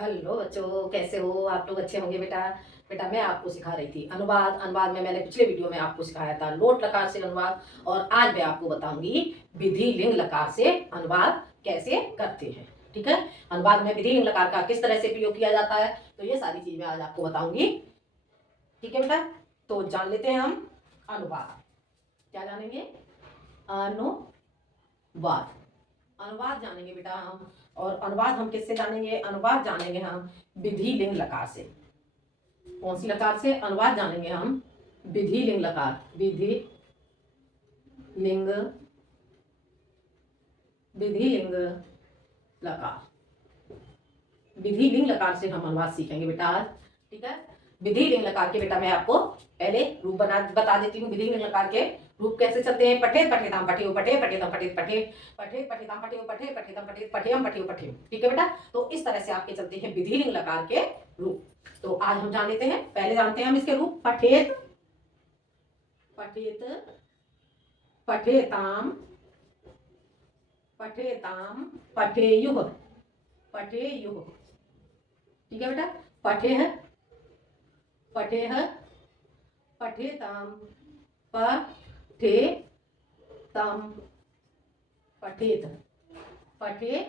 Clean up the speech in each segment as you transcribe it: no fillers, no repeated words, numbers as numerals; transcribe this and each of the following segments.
Hello बच्चों, कैसे हो आप लोग? अच्छे होंगे बेटा। बेटा मैं आपको सिखा रही थी अनुवाद। अनुवाद में मैंने पिछले वीडियो में आपको सिखाया था लोट लकार से अनुवाद, और आज मैं आपको बताऊंगी विधि लिंग लकार से अनुवाद कैसे करते हैं। ठीक है, अनुवाद में विधि लिंग लकार का किस तरह से प्रयोग किया जाता है, तो ये सारी चीज मैं आज आपको बताऊंगी। ठीक है बेटा, तो जान लेते हैं हम अनुवाद। क्या जानेंगे? अनुवाद। अनुवाद जानेंगे बेटा हम। और अनुवाद हम किससे जानेंगे? अनुवाद जानेंगे हम विधि लिंग लकार से। कौन सी लकार से? अनुवाद जानेंगे हम विधि लिंग लकार। विधि लिंग, विधि लिंग लकार। विधि लिंग लकार से हम अनुवाद सीखेंगे बेटा आज। ठीक है, विधि लिंग लकार के बेटा मैं आपको पहले रूप बता देती हूँ। विधि लिंग लकार के रूप कैसे चलते हैं? पठे पठेताम पठेउ पठे पठेतम पठेत पठे पठे पठेताम पठेउ पठे पठेतम पठेत पठेयम पठेउ पठेउ। ठीक है बेटा, तो इस तरह से आपके चलते हैं विधि लिंग लकार के रूप। तो आज हम जान लेते हैं, पहले जानते हैं हम इसके रूप। पठेत, पठेत, पठेताम, पठेताम, पठेयुः, पठेयुः। ठीक है बेटा, पठेह, पठेह, पठेताम, पठेतम, पठेत, पठेत,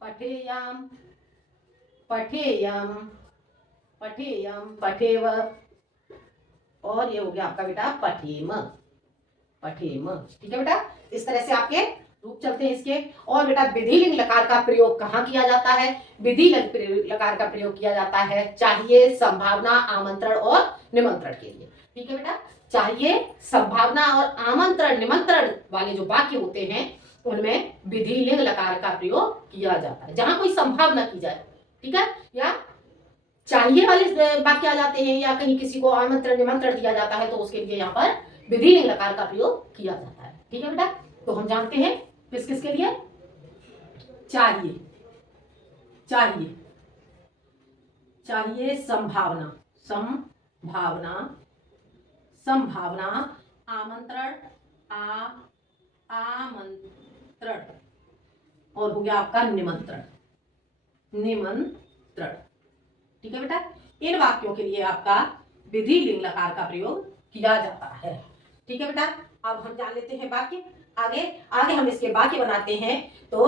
पठेयाम, पठेयम, पठेयम, पठेव, और ये हो गया आपका बेटा पठेम, पठेम। ठीक है बेटा, इस तरह से आपके रूप चलते हैं इसके। और बेटा विधि लिंग लकार का प्रयोग कहाँ किया जाता है? विधि लिंग लकार का प्रयोग किया जाता है चाहिए, संभावना, आमंत्रण और निमंत्रण के लिए। ठीक है बेटा, चाहिए, संभावना और आमंत्रण निमंत्रण वाले जो वाक्य होते हैं उनमें विधि लिंग लकार का प्रयोग किया जाता है। जहां कोई संभावना की जाए, ठीक है, या चाहिए वाले वाक्य आ जाते हैं, या कहीं किसी को आमंत्रण निमंत्रण दिया जाता है, तो उसके लिए यहाँ पर विधि लिंग लकार का प्रयोग किया जाता है। ठीक है बेटा, तो हम जानते हैं किस किस के लिए? चाहिए, चाहिए, चाहिए, संभावना, संभावना, संभावना, आमंत्रण, आमंत्रण, और हो गया आपका निमंत्रण, निमंत्रण। ठीक है बेटा, इन वाक्यों के लिए आपका विधि लिंग लकार का प्रयोग किया जाता है। ठीक है बेटा, अब हम जान लेते हैं वाक्य। आगे आगे हम इसके वाक्य बनाते हैं। तो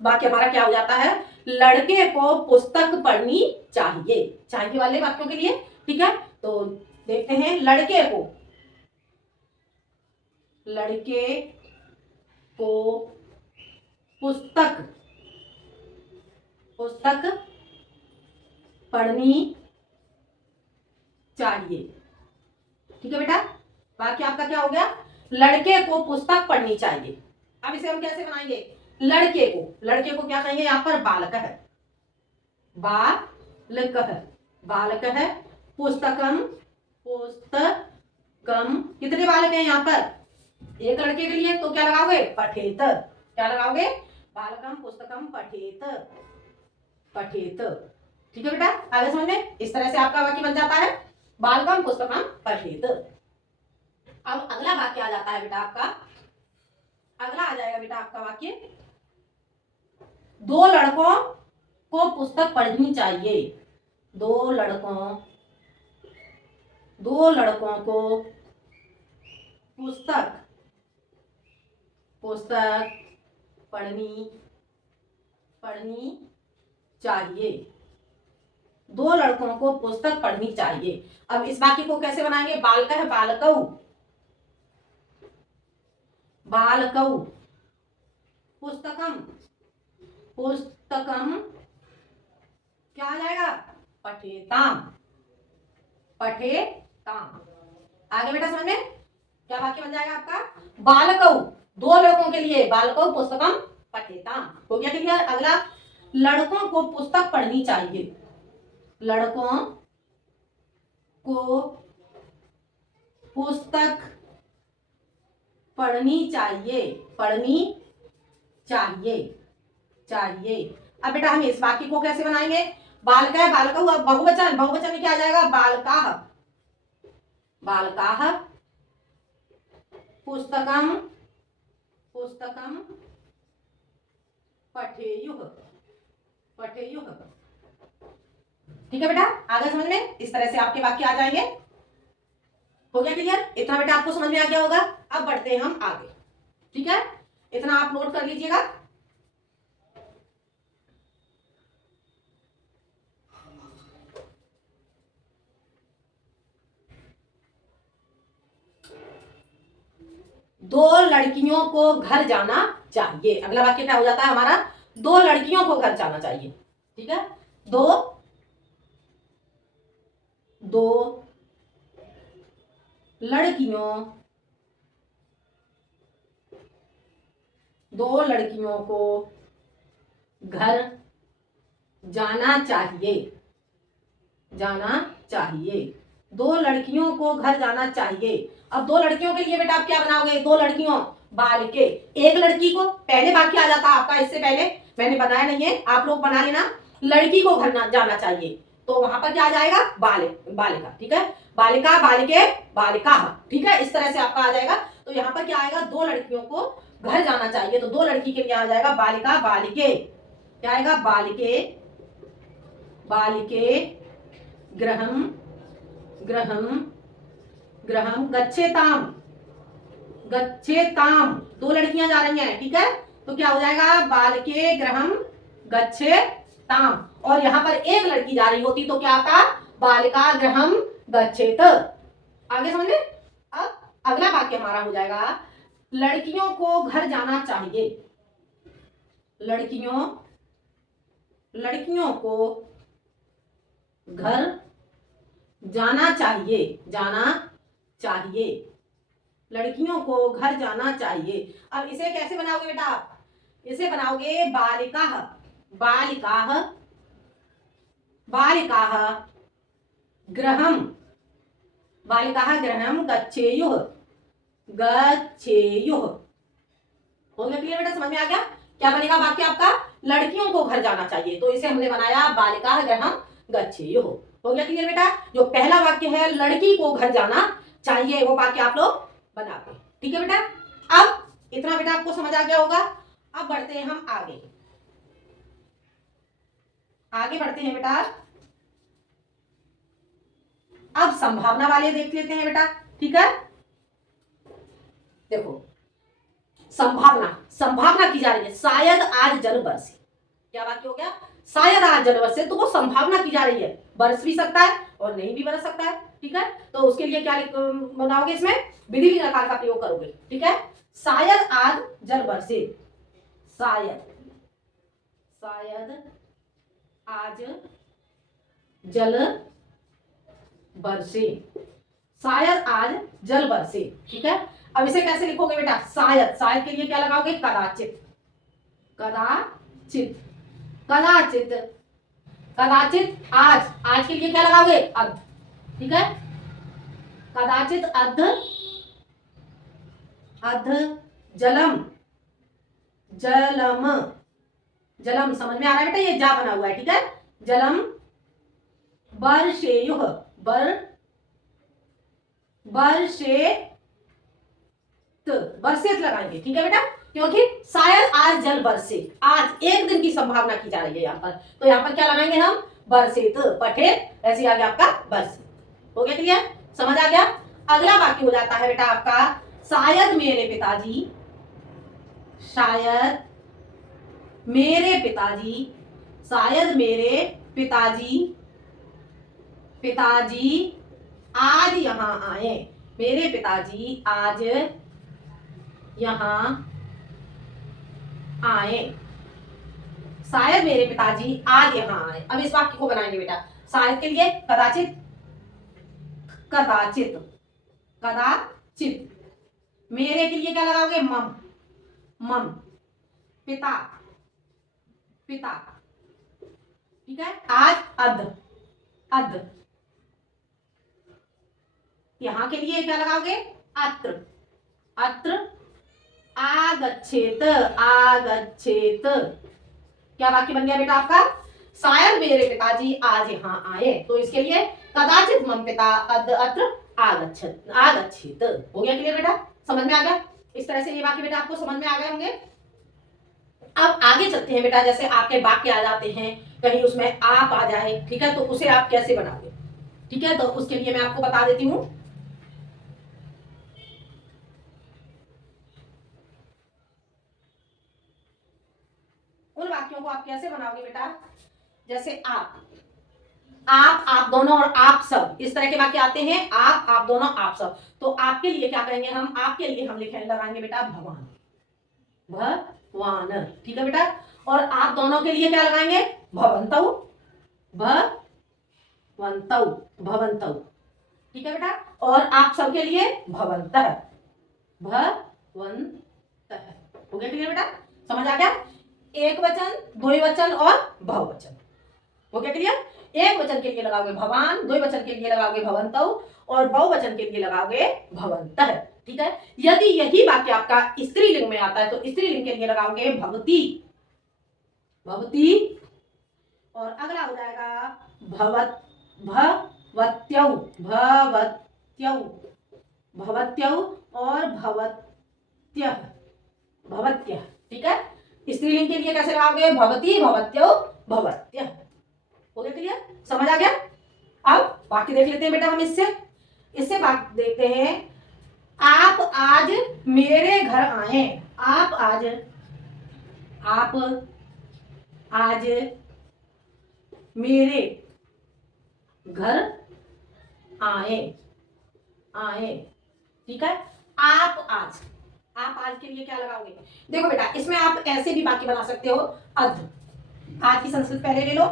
वाक्य हमारा क्या हो जाता है? लड़के को पुस्तक पढ़नी चाहिए, चाहिए वाले वाक्यों के लिए। ठीक है, तो देखते हैं। लड़के को, लड़के को पुस्तक, पुस्तक पढ़नी चाहिए। ठीक है बेटा, वाक्य आपका क्या हो गया? लड़के को पुस्तक पढ़नी चाहिए। अब इसे हम कैसे बनाएंगे? लड़के को, लड़के को क्या कहेंगे? यहाँ पर बालक है, बालक है, बालक है। पुस्तकम, पुस्तकम, कितने बालक हैं यहाँ पर? एक लड़के के लिए, तो क्या लगाओगे? पठेत। क्या लगाओगे? बालकम पुस्तकम पठेत, पठेत। ठीक है बेटा, आगे समझ में? इस तरह से आपका वाक्य बन जाता है, बालकम पुस्तकम पठेत। अब अगला वाक्य आ जाता है बेटा आपका, अगला आ जाएगा बेटा आपका वाक्य, दो लड़कों को पुस्तक पढ़नी चाहिए। दो लड़कों, दो लड़कों को पुस्तक, पुस्तक पढ़नी, पढ़नी चाहिए। दो लड़कों को पुस्तक पढ़नी चाहिए। अब इस वाक्य को कैसे बनाएंगे? बालकः बालकौ, बालकौ, पुस्तकम, पुस्तकम, क्या आ जाएगा? पठेताम, पठेताम। आगे बेटा समझ में क्या वाक्य बन जाएगा आपका? बालकौ, दो लड़कों के लिए, बालकौ पुस्तकम पठेताम। हो गया क्लियर? अगला, लड़कों को पुस्तक पढ़नी चाहिए। लड़कों को पुस्तक पढ़नी चाहिए, पढ़नी चाहिए, चाहिए। अब बेटा हम इस वाक्य को कैसे बनाएंगे? बालक है, बालक, बहुवचन, बहुवचन में क्या आ जाएगा? बालकाः, बालकाः, पुस्तकम, पुस्तकम पठेयुः, पठेयुः। ठीक है बेटा, आगे समझ में? इस तरह से आपके वाक्य आ जाएंगे। हो गया क्लियर? इतना बेटा आपको समझ में आ गया होगा। अब बढ़ते हैं हम आगे। ठीक है, इतना आप नोट कर लीजिएगा। दो लड़कियों को घर जाना चाहिए। अगला वाक्य क्या हो जाता है हमारा? दो लड़कियों को घर जाना चाहिए। ठीक है, दो दो लड़कियों को घर जाना चाहिए। दो लड़कियों को घर जाना चाहिए। अब दो लड़कियों के लिए बेटा आप क्या बनाओगे? दो लड़कियों बालिके, एक लड़की को, पहले वाक्य आ जाता आपका, इससे पहले मैंने बनाया नहीं है, आप लोग बना लेना। लड़की को घर जाना चाहिए, तो वहां पर क्या आ जाएगा? बालिका। ठीक है, बालिका, बालिके, बालिका। ठीक है, इस तरह से आपका आ जाएगा। तो यहाँ पर क्या आएगा? दो लड़कियों को घर जाना चाहिए, तो दो लड़की के लिए आ जाएगा बालिका, बालिके। क्या आएगा? बालिके, बालिके गृहम, गच्छेताम, दो लड़कियां जा रही हैं। ठीक है, तो क्या हो जाएगा? बालिके गृहम गच्छेताम। और यहाँ पर एक लड़की जा रही होती तो क्या आता? बालिका गृहम गच्छेत। आगे समझ में? अब अगला वाक्य हमारा हो जाएगा लड़कियों को घर जाना चाहिए। लड़कियों को घर जाना चाहिए। लड़कियों को घर जाना चाहिए। अब इसे कैसे बनाओगे बेटा आप? इसे बनाओगे बालिकाः, गृहम, गच्छेयुः। हो गया क्लियर बेटा? समझ में आ गया? क्या बनेगा वाक्य आपका? लड़कियों को घर जाना चाहिए, तो इसे हमने बनाया बालिकाः गृहम गच्छेयुः। हो गया क्लियर बेटा? जो पहला वाक्य है लड़की को घर जाना चाहिए, वो वाक्य आप लोग बनाते। ठीक है बेटा? अब इतना बेटा आपको समझ आ गया होगा। अब बढ़ते हैं हम आगे बढ़ते हैं बेटा। अब संभावना वाले देख लेते हैं बेटा। ठीक है, देखो, संभावना की जा रही है, शायद आज जल बरसे। क्या वाक्य हो गया? शायद आज जल बरसे, तो वो संभावना की जा रही है, बरस भी सकता है और नहीं भी बरस सकता है। ठीक है, तो उसके लिए क्या बनाओगे? इसमें विधि नकार का प्रयोग करोगे। ठीक है, शायद आज जल बरसे, शायद आज जल बरसे, शायद आज जल बरसे। ठीक है, अब इसे कैसे लिखोगे बेटा? शायद के लिए क्या लगाओगे? कदाचित, आज के लिए क्या लगाओगे? अर्ध। ठीक है, कदाचित अर्ध जलम, समझ में आ रहा है बेटा? ये जा बना हुआ है। ठीक है, जलम वर्षेयुः, वर्षेत लगाएंगे। ठीक है बेटा, क्योंकि शायद आज जल बरसे, आज एक दिन की संभावना की जा रही है यहाँ पर, तो यहाँ पर क्या लगाएंगे हम? बरसेत, पठेत, ऐसे आ गया आपका बरसे। हो गया क्लियर? समझ आ गया? अगला वाक्य हो जाता है बेटा आपका शायद मेरे पिताजी आज यहाँ आए। मेरे पिताजी आज यहाँ आए, शायद मेरे पिताजी आज यहाँ आए। अब इस वाक्य को बनाएंगे बेटा। शायद के लिए कदाचित, मेरे के लिए क्या लगाओगे? मम, पिता। ठीक है, आज अद, यहां के लिए क्या लगाओगे? अत्र, आगच्छेत, क्या वाक्य बन गया बेटा आपका? शायद मेरे पिताजी आज यहाँ आए, तो इसके लिए कदाचित मम पिता अत्र आगच्छेत। हो गया क्लियर बेटा? समझ में आ गया? इस तरह से ये वाक्य बेटा आपको समझ में आ गए होंगे। अब आगे चलते हैं बेटा। जैसे आपके वाक्य आ जाते हैं कहीं उसमें आप आ जाए, ठीक है, तो उसे आप कैसे बनाओगे, ठीक है, तो उसके लिए मैं आपको बता देती हूं। उन वाक्यों को आप कैसे बनाओगे बेटा, जैसे आप दोनों और आप सब, इस तरह के वाक्य आते हैं, आप दोनों आप सब। तो आपके लिए क्या करेंगे हम, आपके लिए हम लिखने लगाएंगे बेटा भगवान, भगवान, ठीक है बेटा। और आप दोनों के लिए क्या लगाएंगे, भवंतौ, भवंतौ, भवंतौ, ठीक है बेटा। और आप सबके लिए भवंतः, भवंतः, हो गया क्लियर बेटा, समझ आ गया। एक वचन, द्विवचन और बहुवचन, हो गया क्लियर। एक वचन के लिए लगाओगे भगवान, द्विवचन के लिए लगाओगे भवंतौ, और बहुवचन के लिए लगाओगे भवंतः, ठीक है। यदि यही वाक्य आपका स्त्रीलिंग में आता है तो स्त्रीलिंग के लिए लगाओगे भवती, भवती, और अगला हो जाएगा भवत, भवत्यौ, भवत्यौ, भवत्यौ और भवत्यः, भवत्यः, ठीक है। स्त्रीलिंग के लिए कैसे लगाओगे, भवती, भवत्यौ, भवत्यः, हो गया क्लियर, समझ आ गया। अब वाक्य देख लेते हैं बेटा हम इससे बात देखते हैं। आप आज मेरे घर आए, आप आज मेरे घर आए, ठीक है। आप आज के लिए क्या लगाओगे, देखो बेटा इसमें आप ऐसे भी वाक्य बना सकते हो, अध, आज की संस्कृत पहले ले लो,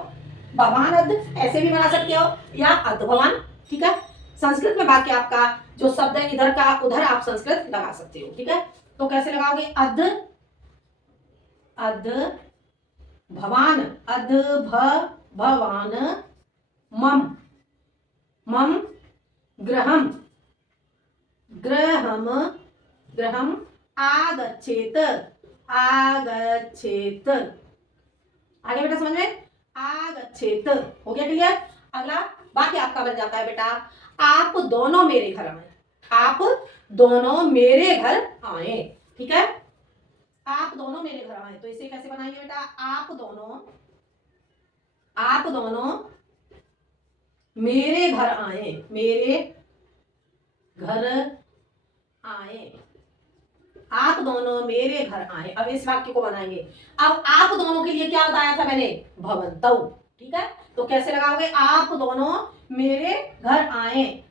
भगवान अध, ऐसे भी बना सकते हो, या अध भगवान, ठीक है। संस्कृत में वाक्य आपका जो शब्द है इधर का उधर आप संस्कृत लगा सकते हो, ठीक है। तो कैसे लगाओगे, अध, अध भवान, अध भवान, मम गृहम, गृहम आगच्छेत, आगे बेटा समझ में, आगच्छेत, हो गया क्लियर। अगला वाक्य आपका बन जाता है बेटा, आप दोनों मेरे घर आए, आप दोनों मेरे घर आए, ठीक है। आप दोनों मेरे घर आए, तो इसे कैसे बनाएंगे बेटा, आप दोनों मेरे घर आए, मेरे घर आए, आप दोनों मेरे घर आए। अब इस वाक्य को बनाएंगे। अब आप दोनों के लिए क्या बताया था मैंने, भवंतौ, ठीक है। तो कैसे लगाओगे, आप दोनों मेरे घर आए,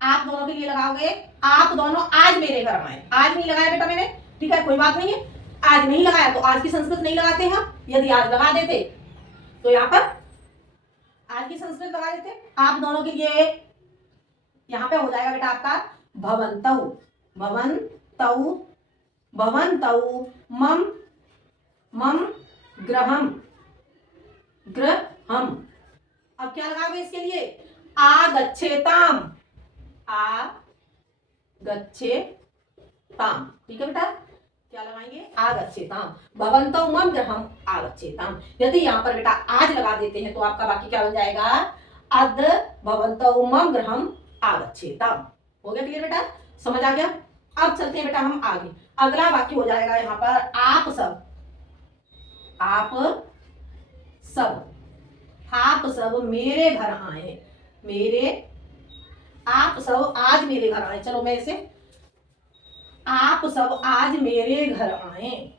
आप दोनों के लिए लगाओगे, आप दोनों आज मेरे घर आए, आज नहीं लगाया बेटा मैंने, ठीक है, कोई बात नहीं है, आज नहीं लगाया तो आज की संस्कृत नहीं लगाते हम, यदि आज लगा देते तो यहाँ पर आज की संस्कृत लगा देते। आप दोनों के लिए यहाँ पे हो जाएगा बेटा आपका भवंतौ, भवंतौ, भवंतौ मम गृहम, गृहम। अब क्या लगाओगे इसके लिए, आगच्छेताम, आगच्छेताम, ठीक है बेटा, क्या लगाएंगे, आगच्छेताम, भवंतौ मम गृहम आगच्छेताम। यदि यहाँ पर बेटा आज लगा देते हैं तो आपका वाक्य क्या बन जाएगा, अद भवंतौ मम गृहम आगच्छेताम, हो गया क्लियर बेटा, समझ आ गया। अब चलते हैं बेटा हम आगे, अगला वाक्य हो जाएगा यहाँ पर, आप सब, आप सब मेरे घर आए, आप सब आज मेरे घर आए, चलो मैं इसे, आप सब आज मेरे घर आए,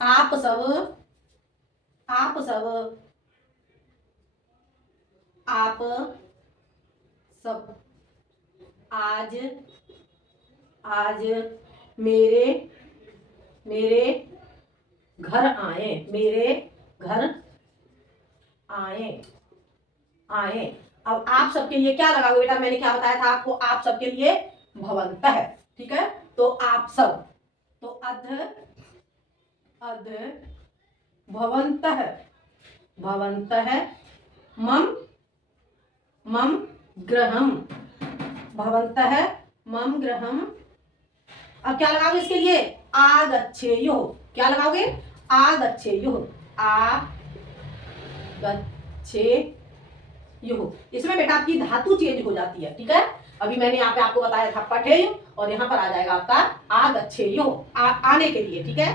आप सब आज मेरे घर आए। अब आप सबके लिए क्या लगाओगे बेटा, मैंने क्या बताया था आपको, आप सबके लिए भवंतः, ठीक है। तो आप सब, तो अध भवंतः मम गृहम, भवंतः मम गृहम। अब क्या लगाओगे इसके लिए, आगच्छेयुः, क्या लगाओगे, आगच्छेयुः, आगच्छेयुः। इसमें बेटा आपकी धातु चेंज हो जाती है, ठीक है। अभी मैंने यहाँ पे आपको बताया था पठेय और यहाँ पर आ जाएगा आपका आगच्छेयो आने के लिए। ठीक है,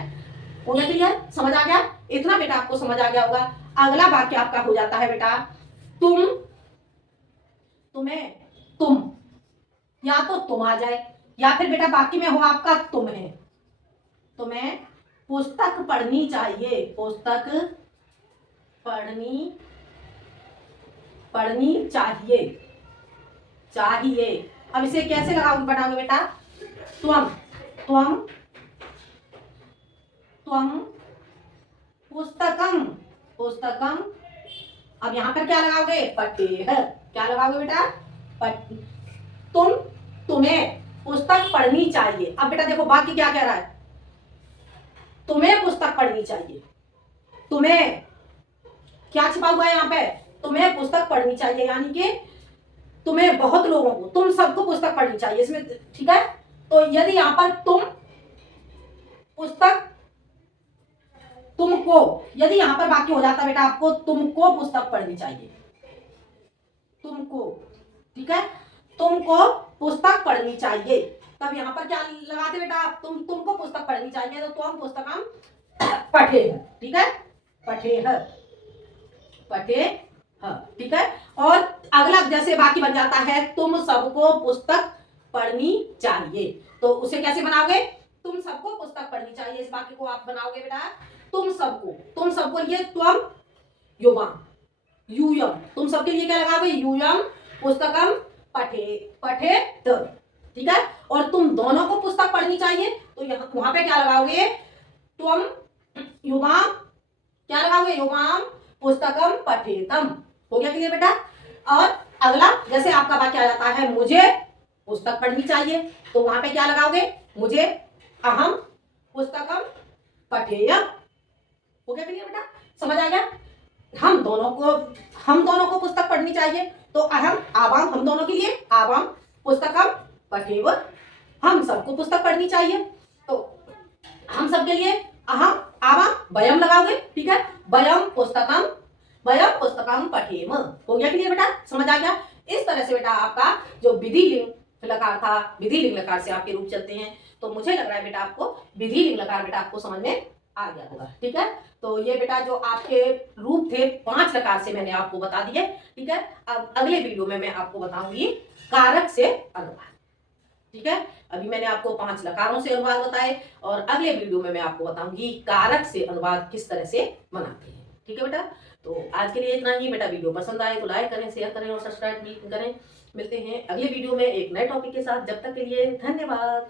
हो गया क्लियर, समझ आ गया? इतना बेटा आपको समझ आ गया होगा। अगला वाक्य आपका हो जाता है बेटा तुम, तुम्हें, तुम, या तो तुम आ जाए या फिर बेटा बाकी में हो आपका तुम्हें। तुम्हें पुस्तक पढ़नी चाहिए, पुस्तक पढ़नी पढ़नी चाहिए, चाहिए। अब इसे कैसे लगाओगे बनाओगे बेटा? त्वम, त्वम, त्वम पुस्तकम, पुस्तकम। अब यहां पर क्या लगाओगे? पठेह। क्या लगाओगे बेटा? तुम, तुम्हें पुस्तक पढ़नी चाहिए। अब बेटा देखो बाकी क्या कह रहा है, तुम्हें पुस्तक पढ़नी चाहिए। तुम्हें क्या छिपा हुआ है यहाँ पे? तुम्हें पुस्तक पढ़नी चाहिए, यानी कि तुम्हें बहुत लोगों को, तुम सबको पुस्तक पढ़नी चाहिए इसमें। ठीक है, तो यदि यहां पर तुम पुस्तक, तुमको, यदि यहां पर वाक्य हो जाता बेटा आपको तुमको पुस्तक पढ़नी चाहिए, तुमको। ठीक है, तुमको पुस्तक पढ़नी चाहिए। तब यहां पर क्या लगाते बेटा आप? तुमको पुस्तक पढ़नी चाहिए, तो तुम पुस्तकम पठेह। ठीक है, पठेह, पठेह। ठीक है, और अगला जैसे बाकी बन जाता है तुम सबको पुस्तक पढ़नी चाहिए, तो उसे कैसे बनाओगे? तुम सबको पुस्तक पढ़नी चाहिए, इस वाक्य को आप बनाओगे बेटा तुम सबको, तुम सबको लिए त्वम युवाम, यूयम, तुम सबके लिए क्या लगाओगे? यूयम पुस्तकम पठे, पठेत। ठीक है, और तुम दोनों को पुस्तक पढ़नी चाहिए, तो यहाँ वहां पे क्या लगाओगे? त्वम युवाम, क्या लगाओगे? युवाम पुस्तकम पठेतम। हो गया क्लियर बेटा? और अगला जैसे आपका वाक्य आ जाता है मुझे पुस्तक पढ़नी चाहिए, तो वहां पे क्या लगाओगे? मुझे अहम पुस्तकम पठेयम। हो गया क्लियर बेटा? समझ आ गया? हम दोनों को पुस्तक पढ़नी चाहिए, तो अहम आवाम, हम दोनों के लिए आवाम पुस्तकम पठेव, हम सबको पुस्तक पढ़नी चाहिए, तो हम सबके लिए अहम आवाम वयम लगाओगे। ठीक है, वयम पुस्तकम पठेम। हो गया क्लियर बेटा? समझ आ गया? इस तरह से बेटा आपका जो विधि लिंग लकार था, विधि लिंग लकार से आपके रूप चलते हैं, तो मुझे लग रहा है बेटा आपको विधि लिंग लकार बेटा आपको समझ में आ गया होगा। ठीक है, तो ये बेटा जो आपके रूप थे 5 लकार से मैंने आपको बता दिए। ठीक है, अब अगले वीडियो में मैं आपको बताऊंगी कारक से अनुवाद। ठीक है, अभी मैंने आपको 5 लकारों से अनुवाद बताए, और अगले वीडियो में मैं आपको बताऊंगी कारक से अनुवाद किस तरह से बनाते हैं। ठीक है बेटा, तो आज के लिए इतना ही बेटा। वीडियो पसंद आए तो लाइक करें, शेयर करें और सब्सक्राइब करें। मिलते हैं अगले वीडियो में एक नए टॉपिक के साथ। जब तक के लिए धन्यवाद।